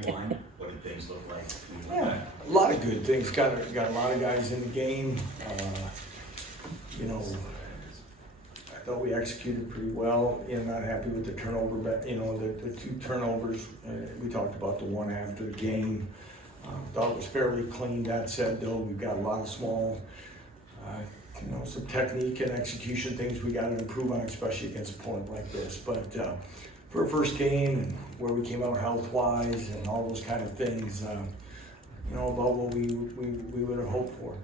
One, what did things look like? Yeah, a lot of good things. Got a lot of guys in the game. You know, I thought we executed pretty well. You know, not happy with the turnover, but you know, the 2 turnovers. We talked about the one after the game. Thought it was fairly clean. That said, though, we've got a lot of small, you know, some technique and execution things we got to improve on, especially against a opponent like this. But for a first game and where we came out health-wise and all those kind of things, you know, about what we would have hoped for.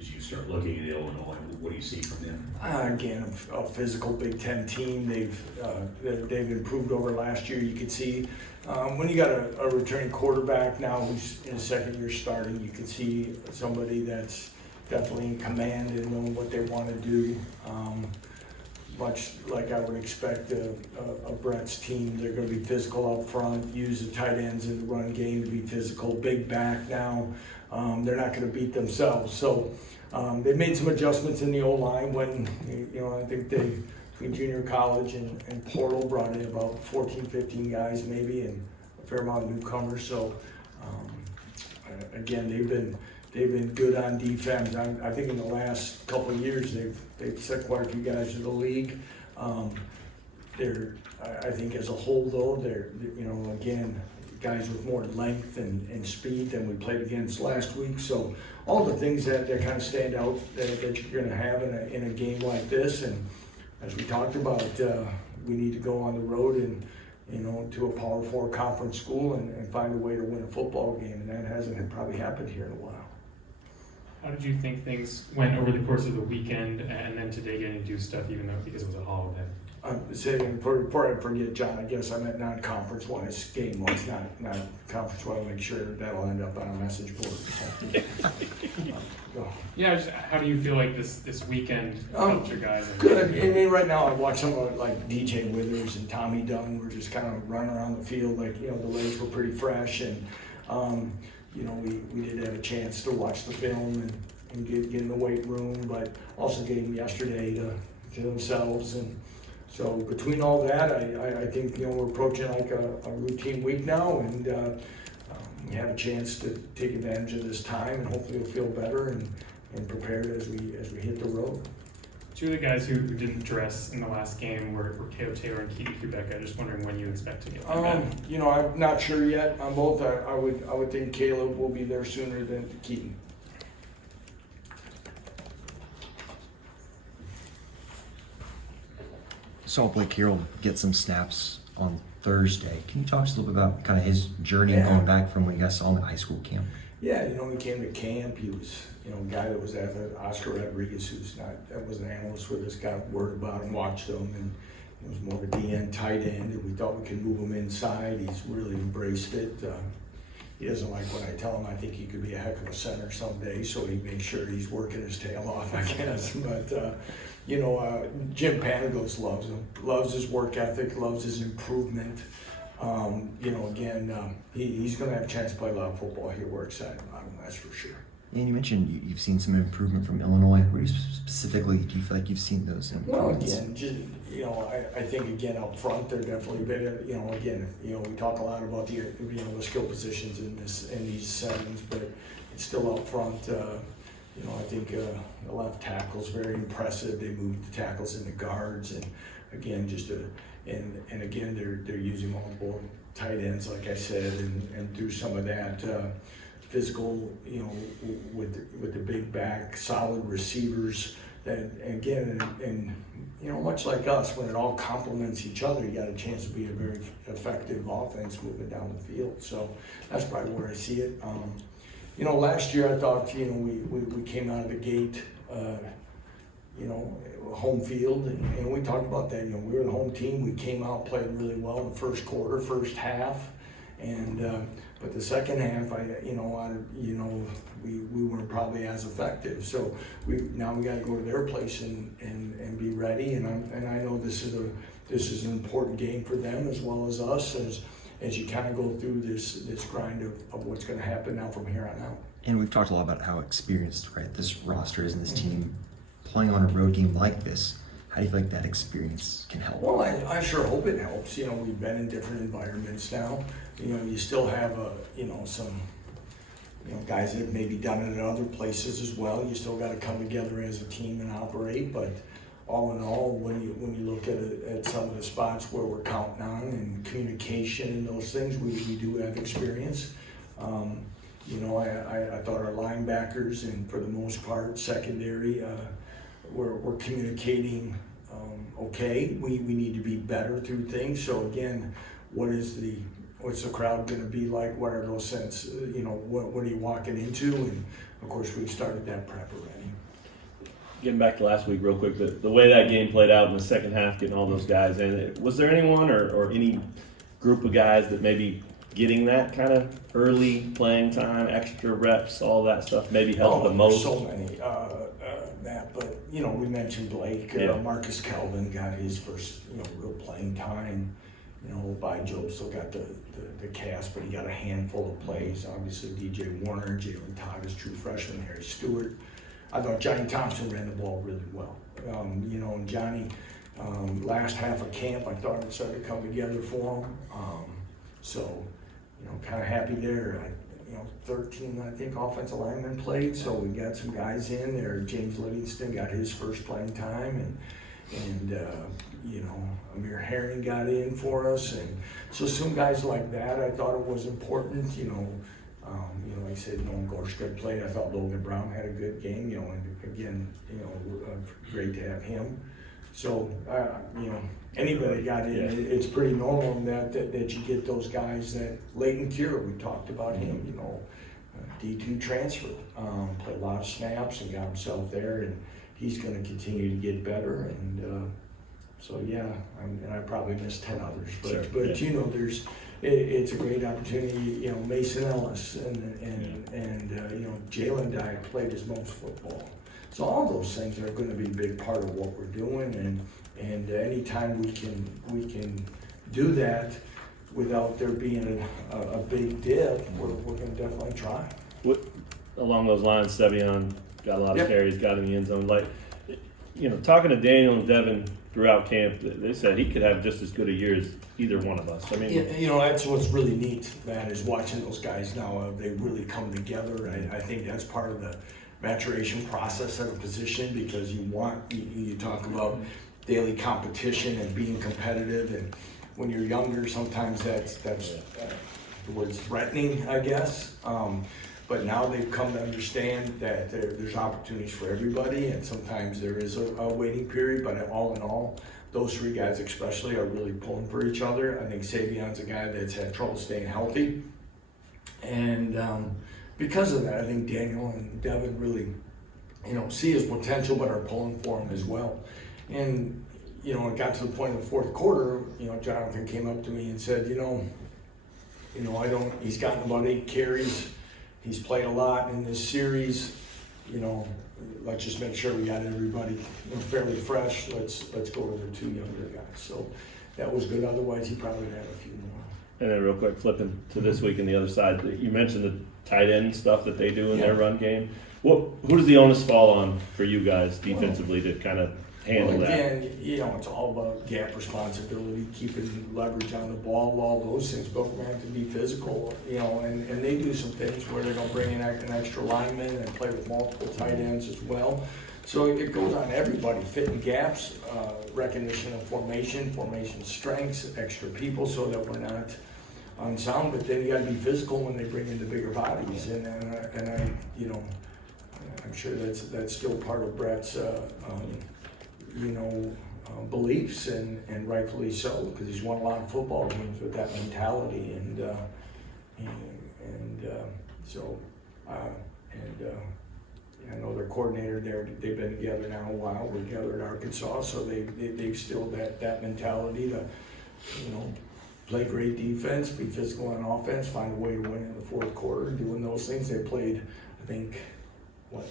As you start looking at Illinois, what do you see from them? Again, a physical Big Ten team. They've improved over last year. You could see when you got a returning quarterback now who's in his second year starting, you can see somebody that's definitely in command and knowing what they want to do. Much like I would expect a Brett's team, they're going to be physical up front, use the tight ends in the run game to be physical, big back now. They're not going to beat themselves. So they made some adjustments in the O-line when, you know, I think they, between junior college and portal, brought in about 14, 15 guys maybe and a fair amount of newcomers. So again, they've been good on defense. I think in the last couple of years they've sent quite a few guys to the league. I think as a whole though, they're, you know, again, guys with more length and speed than we played against last week. So all the things that kind of stand out that you're going to have in a game like this. And as we talked about, we need to go on the road and, you know, to a Power 4 conference school and find a way to win a football game. And that hasn't probably happened here in a while. How did you think things went over the course of the weekend and then today getting to do stuff even though because it was a holiday? Saying before I forget, John, I guess I meant non-conference wise, game wise, not conference wise. Make sure that'll end up on a message board or something. Yeah, just, how do you feel like this weekend helped your guys? Good. I mean, right now I watch some of like DJ Withers and Tommy Dunn. We're just kind of running around the field, like, you know, the legs were pretty fresh, and you know, we did have a chance to watch the film and get in the weight room, but also gave them yesterday to themselves. And so between all that, I think, you know, we're approaching like a routine week now, and we have a chance to take advantage of this time, and hopefully we'll feel better and prepared as we hit the road. 2 of the guys who didn't dress in the last game were Ko Taylor and Keaton Quebec. I'm just wondering when you expect to get them back. You know, I'm not sure yet on both. I would think Caleb will be there sooner than Keaton. Saw Blake Carroll get some snaps on Thursday. Can you talk to us a little bit about kind of his journey going back from what you guys saw in the high school camp? Yeah, you know, he came to camp. He was, you know, a guy that was at Oscar Rodriguez, that was an analyst with us, got word about him, watched him, and he was more of a DN tight end, and we thought we could move him inside. He's really embraced it. He doesn't like when I tell him I think he could be a heck of a center someday, so he makes sure he's working his tail off, I guess. But, you know, Jim Panagos loves him, loves his work ethic, loves his improvement. You know, again, he's going to have a chance to play a lot of football here. We're excited about him, that's for sure. And you mentioned you've seen some improvement from Illinois. Where specifically do you feel like you've seen those improvements? Well, again, just, you know, I think again up front they're definitely better. You know, again, you know, we talk a lot about the, you know, the skill positions in these settings, but it's still up front. You know, I think the left tackle's very impressive. They moved the tackles into guards, and again, and again they're using multiple tight ends, like I said, and through some of that. Physical, you know, with the big back, solid receivers. That again, and you know, much like us, when it all complements each other, you got a chance to be a very effective offense moving down the field. So that's probably where I see it. You know, last year I thought, you know, we came out of the gate, you know, home field, and we talked about that. You know, we were the home team. We came out, played really well in the first quarter, first half, and. But the second half, we weren't probably as effective. So now we got to go to their place and be ready. And I know this is an important game for them as well as us as you kind of go through this grind of what's going to happen now from here on out. And we've talked a lot about how experienced, right, this roster is and this team playing on a road game like this. How do you feel like that experience can help? Well, I sure hope it helps. You know, we've been in different environments now. you still have some guys that have maybe done it at other places as well. You still got to come together as a team and operate. But all in all, when you look at some of the spots where we're counting on and communication and those things, we do have experience. I thought our linebackers and for the most part secondary were communicating okay. We need to be better through things. So again, what's the crowd going to be like? What are those sense? What are you walking into? And of course, we've started that prep already. Getting back to last week real quick, the way that game played out in the second half, getting all those guys in, was there anyone or any group of guys that maybe getting that kind of early playing time, extra reps, all that stuff maybe helped the most? So many, Matt, but we mentioned Blake. Marcus Kelvin got his first real playing time. By Joe still got the cast, but he got a handful of plays. Obviously, DJ Warner, Jalen Todd is true freshman, Harry Stewart. I thought Johnny Thompson ran the ball really well. And Johnny, last half of camp, I thought it started to come together for him. Kind of happy there. 13, I think, offensive linemen played, so we got some guys in there. James Livingston got his first playing time, and Amir Herring got in for us, and so some guys like that. I thought it was important. Like I said, Noam Gorshka played. I thought Logan Brown had a good game. And again, great to have him. So anybody got in. Yeah. It's pretty normal that you get those guys that Leighton Cure. We talked about him. D2 transfer, played a lot of snaps and got himself there, and he's going to continue to get better. And and I probably missed 10 others, but it's a great opportunity. Mason Ellis and Jalen Dye played his most football. So all those things are going to be a big part of what we're doing, and anytime we can do that without there being a big dip, we're going to definitely try. Along those lines, Sevion got a lot of Yep. carries, got in the end zone. Talking to Daniel and Devin throughout camp, they said he could have just as good a year as either one of us. I mean, that's what's really neat, Matt, is watching those guys now. They really come together. I think that's part of the maturation process at a position, because you talk about daily competition and being competitive, and when you're younger, sometimes that's the word's threatening, I guess. But now they've come to understand that there's opportunities for everybody, and sometimes there is a waiting period, but all in all, those three guys especially are really pulling for each other. I think Savion's a guy that's had trouble staying healthy, and because of that, I think Daniel and Devin really, see his potential, but are pulling for him as well. And it got to the point in the fourth quarter, Jonathan came up to me and said, he's gotten about 8 carries. He's played a lot in this series. Let's just make sure we got everybody fairly fresh. Let's go to the 2 younger guys. So that was good. Otherwise, he probably would have a few more. and then real quick, flipping to this week and the other side, you mentioned the tight end stuff that they do in their run game. Who does the onus fall on for you guys defensively to kind of handle that? Again, it's all about gap responsibility, keeping leverage on the ball, all those things. But we're going to have to be physical, and they do some things where they're going to bring in an extra lineman and play with multiple tight ends as well. So it goes on everybody, fitting gaps, recognition of formation strengths, extra people, so that we're not unsound. But then you got to be physical when they bring in the bigger bodies, and I'm sure that's still part of Brett's beliefs, and rightfully so, because he's won a lot of football games with that mentality, I know their coordinator there, they've been together now a while. We're together at Arkansas, so they've still that mentality to, play great defense, be physical on offense, find a way to win in the fourth quarter, doing those things. They played, I think,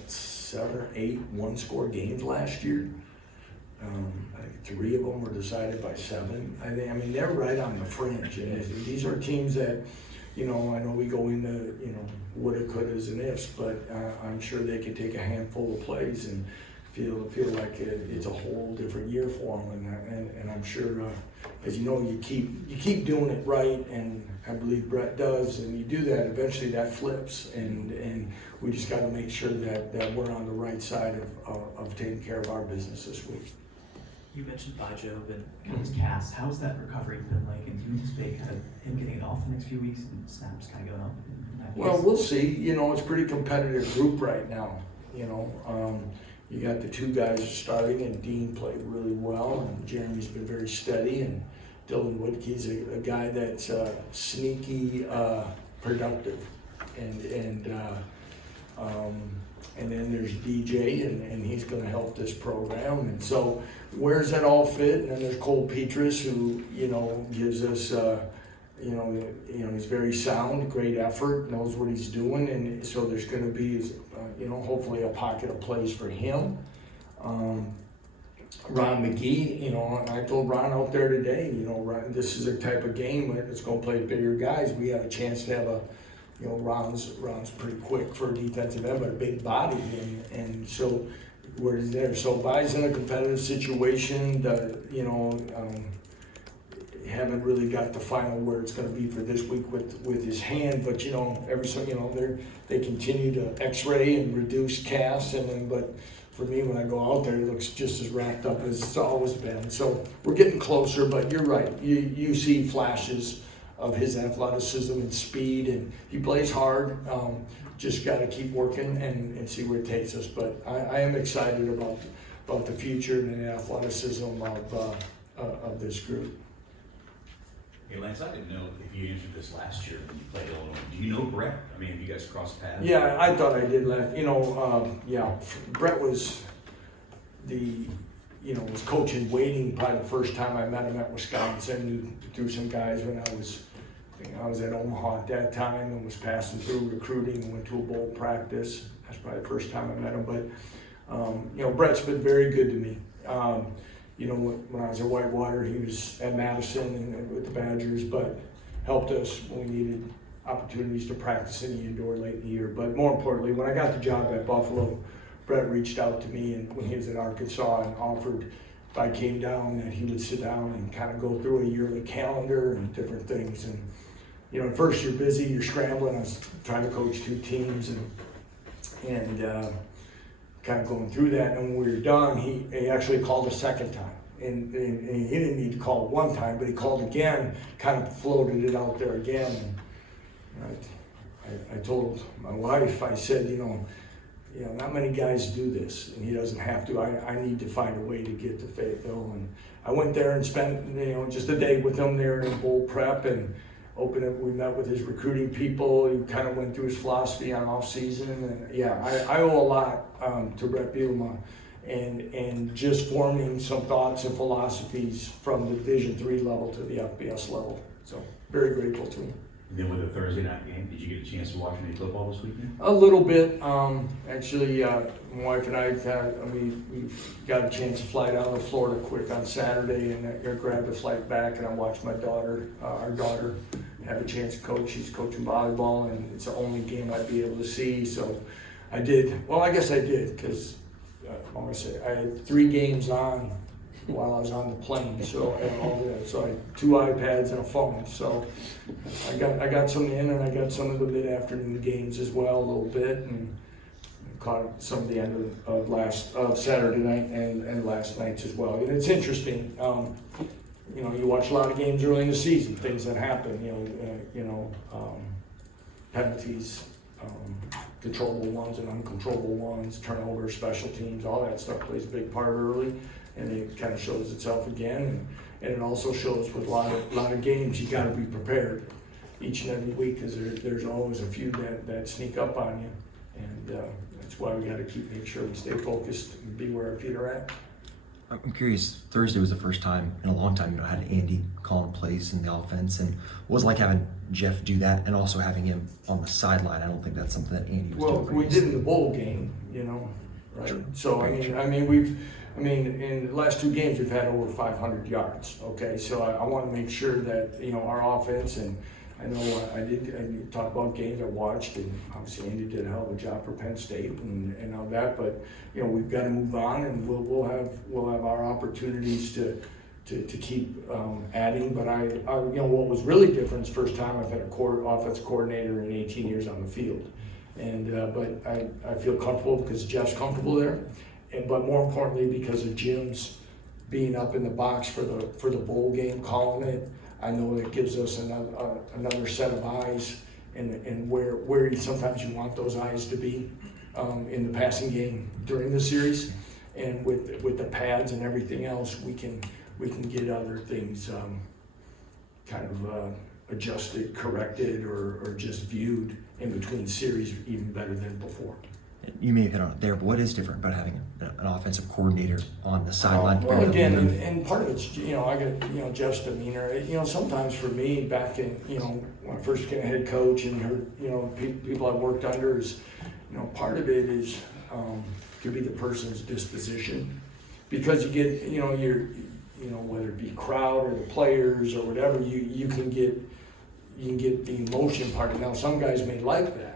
7 or 8 one-score games last year. I think 3 of them were decided by 7. I mean, they're right on the fringe, and these are teams that, I know we go into, woulda, couldas, and ifs, but I'm sure they can take a handful of plays, and if feel like it's a whole different year for them, and I'm sure, as you know, you keep doing it right, and I believe Brett does, and you do that, eventually that flips, and we just got to make sure that we're on the right side of taking care of our business this week. You mentioned Bajo and kind of his cast. How's that recovery been like? And do you anticipate kind of him getting it off the next few weeks and snaps kind of going up? Well, we'll see. You know, it's a pretty competitive group right now. You know, you got the two guys starting, and Dean played really well, and Jeremy's been very steady, and Dylan Woodkey's a guy that's sneaky productive, and then there's DJ, and he's going to help this program, and so where's that all fit? And then there's Cole Petrus, who gives us he's very sound, great effort, knows what he's doing, and so there's going to be hopefully a pocket of plays for him. Ron McGee, I told Ron out there today, Ron, this is a type of game that's going to play bigger guys. We have a chance to have Ron's pretty quick for a defensive end, but a big body, and so we're there. So Bai's in a competitive situation. Haven't really got the final where it's going to be for this week with his hand, but they continue to X-ray and reduce casts, but for me, when I go out there, it looks just as racked up as it's always been. So we're getting closer, but you're right. You see flashes of his athleticism and speed, and he plays hard. Just got to keep working and see where it takes us. But I am excited about the future and the athleticism of this group. Hey Lance, I didn't know if you answered this last year when you played Illinois. Do you know Brett? I mean, have you guys crossed paths? Yeah, I thought I did last. Brett was was coaching waiting probably the first time I met him at Wisconsin. Through some guys when I was at Omaha at that time and was passing through recruiting and went to a bowl practice. That's probably the first time I met him. But Brett's been very good to me. When I was at Whitewater, he was at Madison and with the Badgers, but helped us when we needed opportunities to practice in the indoor late in the year. But more importantly, when I got the job at Buffalo, Brett reached out to me, and when he was at Arkansas, and offered if I came down that he would sit down and kind of go through a yearly calendar and different things. And at first you're busy, you're scrambling. I was trying to coach two teams and kind of going through that, and when we were done, he actually called a second time, and he didn't need to call one time, but he called again, kind of floated it out there again. And I told my wife, I said, not many guys do this, and he doesn't have to. I need to find a way to get to Fayetteville, and I went there and spent just a day with him there in bowl prep and. We met with his recruiting people. He kind of went through his philosophy on off season, and I owe a lot to Brett Bielema, and just forming some thoughts and philosophies from the Division III level to the FBS level. So very grateful to him. And then with the Thursday night game, did you get a chance to watch any football this weekend? A little bit. Actually, my wife and I we've got a chance to fly down to Florida quick on Saturday, and I grabbed a flight back, and I watched my daughter, our daughter, have a chance to coach. She's coaching volleyball, and it's the only game I'd be able to see. So I did. Well, I guess I did, because I had 3 games on while I was on the plane. So I had 2 iPads and a phone. So I got some in, and I got some of the mid-afternoon games as well a little bit, and caught some of the end of Saturday night and last night's as well. And it's interesting. You watch a lot of games early in the season, things that happen. Penalties, controllable ones and uncontrollable ones, turnovers, special teams, all that stuff plays a big part early, and it kind of shows itself again. And it also shows with a lot of games, you got to be prepared each and every week, because there's always a few that sneak up on you, and that's why we got to make sure we stay focused and be where our feet are at. I'm curious, Thursday was the first time in a long time, I had Andy calling plays in the offense, and what was it like having Jeff do that and also having him on the sideline? I don't think that's something that Andy was doing. Well, we did in the bowl game, right? Sure. So, I mean, in the last 2 games, we've had over 500 yards, okay? So I want to make sure that, our offense and I know I did talk about games I watched, and obviously Andy did a hell of a job for Penn State and all that, but, you know, we've got to move on, and we'll have our opportunities to keep adding, but I you know, what was really different is first time I've had a offensive coordinator in 18 years on the field. And, but I feel comfortable because Jeff's comfortable there, but more importantly because of Jim's being up in the box for the bowl game, calling it. I know that gives us another set of eyes, and where sometimes you want those eyes to be in the passing game during the series, and with the pads and everything else, we can get other things kind of adjusted, corrected, or just viewed in between series even better than before. You may have hit on it there, but what is different about having an offensive coordinator on the sideline? Well, again, and part of it's, you know, I got, you know, Jeff's demeanor. You know, sometimes for me, back in, you know, when I first became a head coach and heard, you know, people I worked under is, you know, part of it is, could be the person's disposition. Because you get, you know, you know, whether it be crowd or the players or whatever, you can get the emotion part. Now, some guys may like that,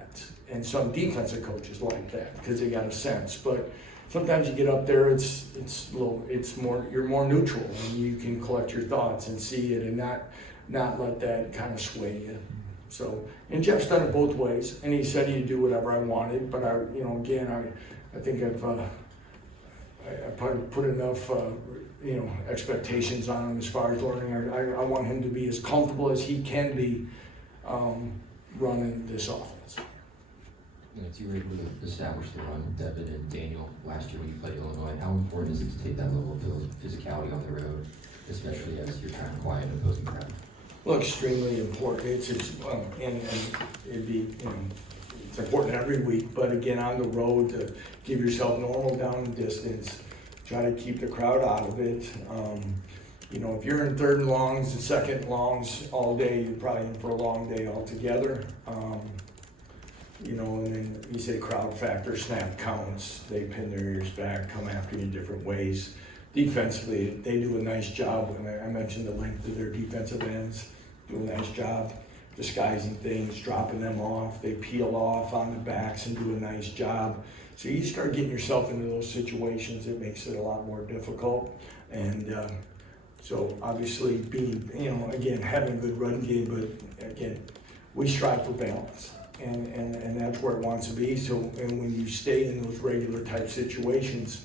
and some defensive coaches like that because they got a sense. But sometimes you get up there, it's more, you're more neutral, and you can collect your thoughts and see it, and not let that kind of sway you. So, and Jeff's done it both ways, and he said he'd do whatever I wanted. But you know, again, I think I've probably put enough. You know, expectations on him as far as learning. I want him to be as comfortable as he can be running this offense. Lance, you were able to establish the run with Devin and Daniel last year when you played Illinois. How important is it to take that level of physicality on the road, especially as you're trying to quiet an opposing crowd? Well, extremely important. It's and it'd be, you know, it's important every week. But again, on the road, to give yourself normal down and distance. Try to keep the crowd out of it. You know, if you're in third and longs and second longs all day, you're probably in for a long day altogether. You know, and then you say crowd factor, snap counts, they pin their ears back, come after you in different ways. Defensively, they do a nice job. I mentioned the length of their defensive ends, do a nice job disguising things, dropping them off. They peel off on the backs and do a nice job. So you start getting yourself into those situations, it makes it a lot more difficult. And so obviously being, you know, again, having a good run game, but again, we strive for balance. And that's where it wants to be. So, and when you stay in those regular type situations,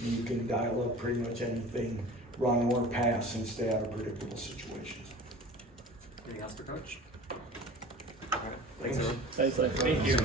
you can dial up pretty much anything, run or pass, and stay out of predictable situations. Anything else for Coach? Thanks. Thanks, Leipold. Thank you.